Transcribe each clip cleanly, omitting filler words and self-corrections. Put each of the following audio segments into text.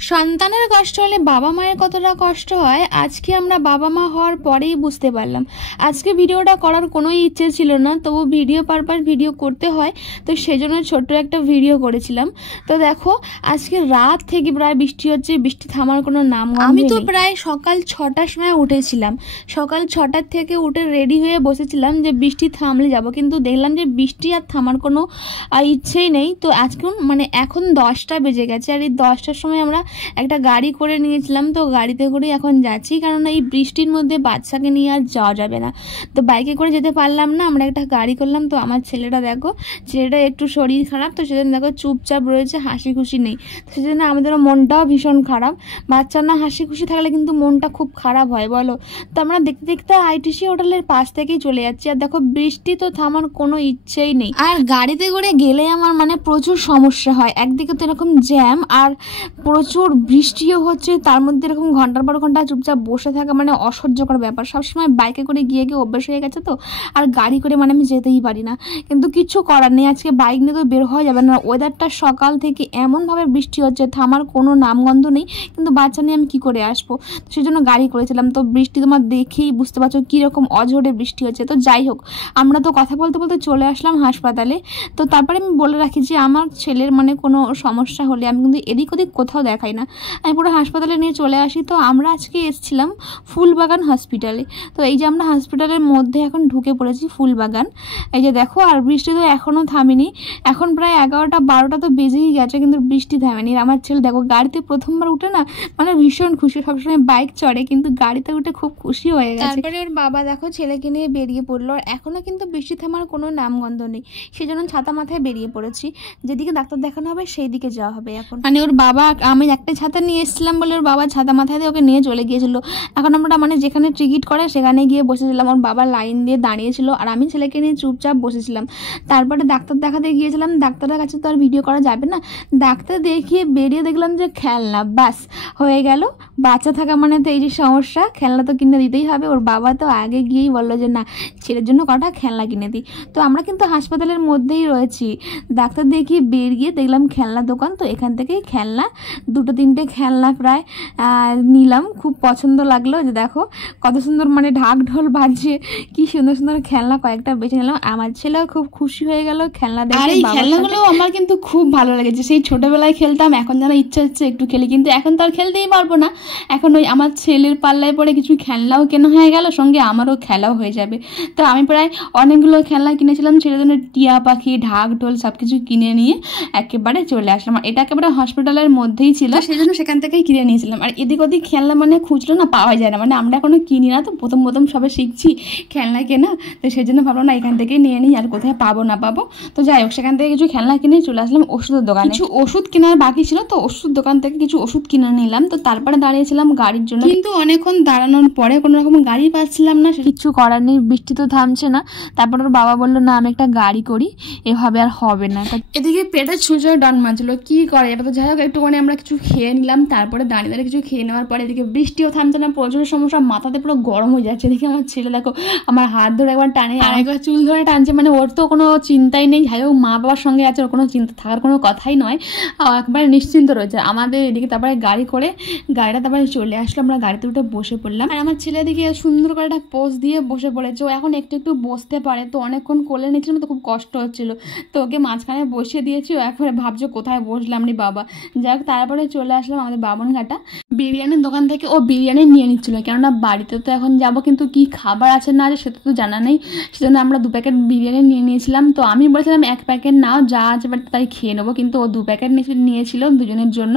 সন্তানের কষ্ট হলে বাবা মায়ের কতটা কষ্ট হয় আজকে আমরা বাবা মা হওয়ার পরেই বুঝতে পারলাম। আজকে ভিডিওটা করার কোনো ইচ্ছে ছিল না, তবু ভিডিও পারপাস ভিডিও করতে হয়, তো সেজন্য ছোট্ট একটা ভিডিও করেছিলাম। তো দেখো আজকে রাত থেকে প্রায় বৃষ্টি হচ্ছে, বৃষ্টি থামার কোনো নাম নেই। আমি তো প্রায় সকাল 6টার সময় উঠেছিলাম, সকাল 6টার থেকে উঠে রেডি হয়ে বসেছিলাম যে বৃষ্টি থামলে যাব, কিন্তু দেখলাম যে বৃষ্টি আর থামার কোনো ইচ্ছেই নেই। তো আজকে এখন 10টা বেজে গেছে, আর এই 10টার সময় আমরা একটা গাড়ি করে নিয়েছিলাম, তো গাড়িতে করে এখন যাচ্ছি, কারণ এই বৃষ্টির মধ্যে বাচ্চাকে নিয়ে আর যাওয়া যাবে না, তো বাইকে করে যেতে পারলাম না, আমরা একটা গাড়ি করলাম। তো আমার ছেলেটা দেখো, ছেলেটা একটু শরীর খারাপ, তো সেজন্য দেখো চুপচাপ রয়েছে, হাসি খুশি নেই, তো সেজন্য আমাদেরও মনটাও ভীষণ খারাপ। বাচ্চা না হাসি খুশি থাকলে কিন্তু মনটা খুব খারাপ হয় বলো। তো আমরা দেখতে দেখতে আইটিসি হোটেলের পাশ থেকেই চলে যাচ্ছি, আর দেখো বৃষ্টি তো থামার কোনো ইচ্ছেই নেই। আর গাড়িতে করে গেলে আমার প্রচুর সমস্যা হয়, একদিকে তো এরকম জ্যাম, আর প্রচুর বৃষ্টিও হচ্ছে, তার মধ্যে এরকম ঘন্টার পর ঘন্টা চুপচাপ বসে থাকা অসহ্যকর ব্যাপার। সবসময় বাইকে করে গিয়ে গিয়ে অভ্যাস হয়ে গেছে, তো আর গাড়ি করে আমি যেতেই পারি না, কিন্তু কিছু করার নেই, আজকে বাইক নিয়ে তো বের হওয়া যাবে না। ওয়েদারটা সকাল থেকে এমনভাবে বৃষ্টি হচ্ছে, থামার কোনো নামগন্ধ নেই, কিন্তু বাচ্চা নিয়ে আমি কী করে আসবো, সেই জন্য গাড়ি করেছিলাম। তো বৃষ্টি তোমার দেখেই বুঝতে পারছো কীরকম অঝোরে বৃষ্টি হচ্ছে। তো যাই হোক, আমরা তো কথা বলতে বলতে চলে আসলাম হাসপাতালে। তো তারপরে আমি বলে রাখি যে আমার ছেলের কোনো সমস্যা হলে আমি কিন্তু এদিক ওদিক কোথাও দেখাই না, আমি পুরো হাসপাতালে নিয়ে চলে আসি। তো আমরা আজকে এসেছিলাম ফুলবাগান হসপিটালে। তো এই যে আমরা হসপিটালের মধ্যে এখন ঢুকে পড়েছি, ফুলবাগান। এই যে দেখো, আর বৃষ্টি তো এখনও থামেনি, এখন প্রায় 11টা 12টা তো বেজেই গেছে, কিন্তু বৃষ্টি থামেনি। আমার ছেলে দেখো গাড়িতে প্রথমবার উঠে না ভীষণ খুশি, সবসময় বাইক চড়ে কিন্তু গাড়িতে উঠে খুব খুশি হয়ে গেছে। তারপরে ওর বাবা দেখো ছেলেকে নিয়ে বেরিয়ে পড়লো, এখনো কিন্তু বৃষ্টি থামার কোনো নামগন্ধ নেই, সেজন্য ছাতা মাথায় বেরিয়ে পড়েছি, যেদিকে ডাক্তার দেখানো হবে সেই দিকে যাওয়া হবে। এখন ওর বাবা, আমি একটা ছাতা নিয়ে এসেছিলাম বলে ওর বাবা ছাতা মাথায় দিয়ে ওকে নিয়ে চলে গিয়েছিল। এখন আমরা যেখানে টিকিট করে সেখানে গিয়ে বসেছিলাম, ওর বাবা লাইন দিয়ে দাঁড়িয়েছিল আর আমি ছেলেকে নিয়ে চুপচাপ বসেছিলাম। তারপরে ডাক্তার দেখাতে গিয়েছিলাম, ডাক্তারের কাছে তো আর ভিডিও করা যাবে না, ডাক্তার দেখিয়ে বেরিয়ে দেখলাম যে খেলনা, বাস হয়ে গেল। বাচ্চা থাকা তো এই যে সমস্যা, খেলনা তো কিনে দিতেই হবে। ওর বাবা তো আগে গিয়েই বললো যে না, ছেলের জন্য কটা খেলনা কিনে দিই। তো আমরা কিন্তু হাসপাতালের মধ্যেই রয়েছি, ডাক্তার দেখিয়ে বেরিয়ে দেখলাম খেলনা দোকান, তো এখান থেকেই খেলনা 2-3টে খেলনা প্রায় নিলাম, খুব পছন্দ লাগলো। যে দেখো কত সুন্দর ঢাক ঢোল বাজছে, কি সুন্দর সুন্দর খেলনা কয়েকটা বেছে নিলাম। আমার ছেলেও খুব খুশি হয়ে গেল খেলনা দেখে। আর এই খেলনাগুলো আমার কিন্তু খুব ভালো লেগেছে, সেই ছোটবেলায় খেলতাম, এখন যেন ইচ্ছা হচ্ছে একটু খেলি, কিন্তু এখন তো আর খেলতেই পারবো না। এখন ওই আমার ছেলের পাল্লায় পরে কিছু খেলনাও কেনা হয়ে গেল, সঙ্গে আমারও খেলাও হয়ে যাবে। তো আমি প্রায় অনেকগুলো খেলনা কিনেছিলাম, ছেলের জন্য টিয়া পাখি, ঢাক ঢোল সব কিছু কিনে নিয়ে একেবারে চলে আসলাম। এটা একেবারে হসপিটালের মধ্যেই ছিল, সেই জন্য সেখান থেকেই কিনে নিয়েছিলাম। আর এদিক ওদিক খেলনা খুঁজলো না, পাওয়া যায় না, আমরা এখনো কিনি না, তো প্রথম সবে শিখছি খেলনা কেনা, তো সেই জন্য ভাবলো না এখান থেকেই নিয়ে নিই, আর কোথায় পাবো না পাবো। তো যাই হোক, সেখান থেকে কিছু খেলনা কিনে চলে আসলাম ওষুধের দোকানে। কিছু ওষুধ কেনার বাকি ছিল, তো ওষুধ দোকান থেকে কিছু ওষুধ কিনে নিলাম। তো তারপরে দাঁড়িয়েছিলাম গাড়ির জন্য, কিন্তু অনেকক্ষণ দাঁড়ানোর পরে কোনো রকম গাড়ি পাচ্ছিলাম না, কিছু করার নেই, বৃষ্টি তো থামছে না। তারপর ওর বাবা বললো না, আমি একটা গাড়ি করি, এভাবে আর হবে না। এদিকে পেটে ছুঁচো ডান মারছিল, কি করে এবার। তো যাই হোক, একটুখানি আমরা কিছু খেয়ে নিলাম, তারপরে দাঁড়িয়ে দাঁড়িয়ে কিছু খেয়ে নেওয়ার পরে এদিকে বৃষ্টিও থামছে না, প্রচুর সমস্যা, মাথাতে পুরো গরম হয়ে যাচ্ছে। দেখি আমার ছেলে দেখো আমার হাত ধরে একবার টানে, আর একবার চুল ধরে টানছে, ওর তো কোনো চিন্তাই নেই। যাই হোক, মা বাবার সঙ্গে আছে, ওর কোনো চিন্তা থাকার কোনো কথাই নয়, একবারে নিশ্চিন্ত রয়েছে। আমাদের এদিকে তারপরে গাড়ি করে গাড়িটা তারপরে চলে আসলো, আমরা গাড়িতে উঠে বসে পড়লাম। আর আমার ছেলে দিকে সুন্দর করে একটা পোজ দিয়ে বসে পড়েছে, ও এখন একটু একটু বসতে পারে, তো অনেকক্ষণ কোলে নিচ্ছিলাম, তো খুব কষ্ট হচ্ছিল, তো ওকে মাঝখানে বসিয়ে দিয়েছি, ও এখন ভাবছো কোথায় বসলাম রে বাবা। যাই হোক, তারপরে চলে আসলাম আমাদের বামনঘাটা বিরিয়ানির দোকান থেকে। ও বিরিয়ানি নিয়ে নিচ্ছিল, কেননা বাড়িতে তো এখন যাবো, কিন্তু কি খাবার আছে না আছে সেটা তো জানা নেই, সেজন্য আমরা 2 প্যাকেট বিরিয়ানি নিয়ে নিয়েছিলাম। তো আমি বলেছিলাম 1 প্যাকেট নাও, যা আছে বাড়িতে তাই খেয়ে নেবো, কিন্তু ও 2 প্যাকেট নিয়েছিল দুজনের জন্য।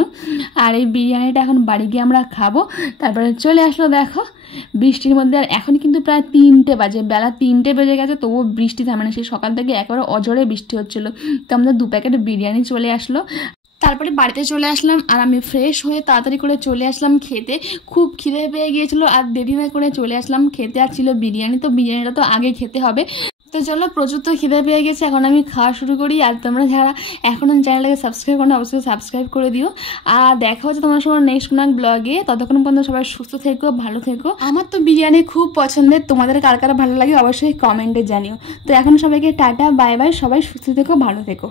আর এই বিরিয়ানিটা এখন বাড়ি গিয়ে আমরা খাবো। তারপরে চলে আসলো দেখো বৃষ্টির মধ্যে, আর এখন কিন্তু প্রায় 3টে বাজে, বেলা 3টে বেজে গেছে, তবুও বৃষ্টি থামেনি, সেই সকাল থেকে একেবারে অঝরে বৃষ্টি হচ্ছিল। তো আমাদের 2 প্যাকেট বিরিয়ানি চলে আসলো। তারপরে বাড়িতে চলে আসলাম, আর আমি ফ্রেশ হয়ে তাড়াতাড়ি করে চলে আসলাম খেতে, খুব খিদে পেয়ে গিয়েছিলো, আর দেরি না করে চলে আসলাম খেতে। আর ছিল বিরিয়ানি, তো বিরিয়ানিটা তো আগে খেতে হবে। তো চলো, প্রচুর তো খিদে পেয়ে গেছে, এখন আমি খাওয়া শুরু করি। আর তোমরা যারা এখনও চ্যানেলটাকে সাবস্ক্রাইব করো অবশ্যই সাবস্ক্রাইব করে দিও। আর দেখা হচ্ছে তোমার সবার নেক্সট কোনো ব্লগে, ততক্ষণ পর্যন্ত সবাই সুস্থ থেকো, ভালো থেকো। আমার তো বিরিয়ানি খুব পছন্দের, তোমাদের কার কার ভালো লাগে অবশ্যই কমেন্টে জানিও। তো এখন সবাইকে টাটা, বাই বাই, সবাই সুস্থ থেকো, ভালো থেকো।